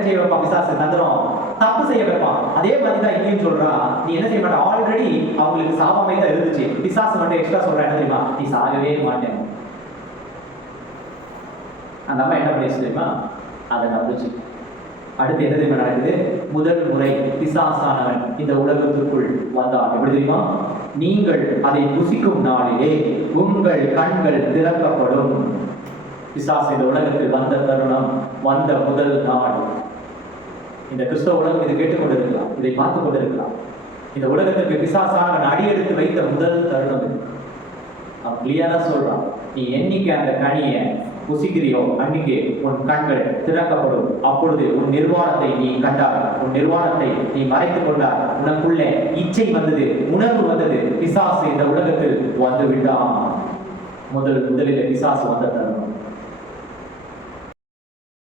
என்ன செய்ய வைப்பான் பிசாசு? தந்திரம், தப்பு செய்ய வைப்பான். அதே மாதிரி தான் இங்கேயும் சொல்றான், நீ என்ன செய்ய மாட்டேன், ஆல்ரெடி அவங்களுக்கு சாபமே தான் இருந்துச்சு. பிசாசு மட்டும் எக்ஸ்ட்ரா சொல்றேன் என்ன தெரியுமா, நீ சாகவே மாட்டேன். அந்த அம்மா என்ன பண்ணிச்சு தெரியுமா, அதை நம்பிச்சு. அடுத்து என்ன தெரியுமா நடக்குது, முதல் முறை பிசாசானவன் இந்த உலகத்திற்குள் வந்தான். எப்படி தெரியுமா, நீங்கள் அதை புசிக்கும் நாளிலே உங்கள் கண்கள் திறக்கப்படும். பிசாசு இந்த உலகத்தில் வந்த தருணம், வந்த முதல் நாள். இந்த கிறிஸ்தவ உலகம் இதை கேட்டுக்கொண்டிருக்கலாம், இதை பார்த்து கொண்டிருக்கலாம். இந்த உலகத்திற்கு பிசாசானவன் அடியெடுத்து வைத்த முதல் தருணம் இது. அவன் கிளியரா சொல்றான், நீ என்னைக்கு அந்த கனியை புசிக்கிறியோ அன்னைக்கு உன் கண்கள் திறக்கப்படும். அப்பொழுது உன் நிர்வாணத்தை நீ கண்டார், உன் நிர்வாணத்தை நீ மறைத்துக் கொண்டார். உனக்குள்ளே இச்சை வந்தது, உணர்வு வந்தது. பிசாசு இந்த உலகத்தில் வந்து விட்டான். முதலில் பிசாசு வந்த தருணம்.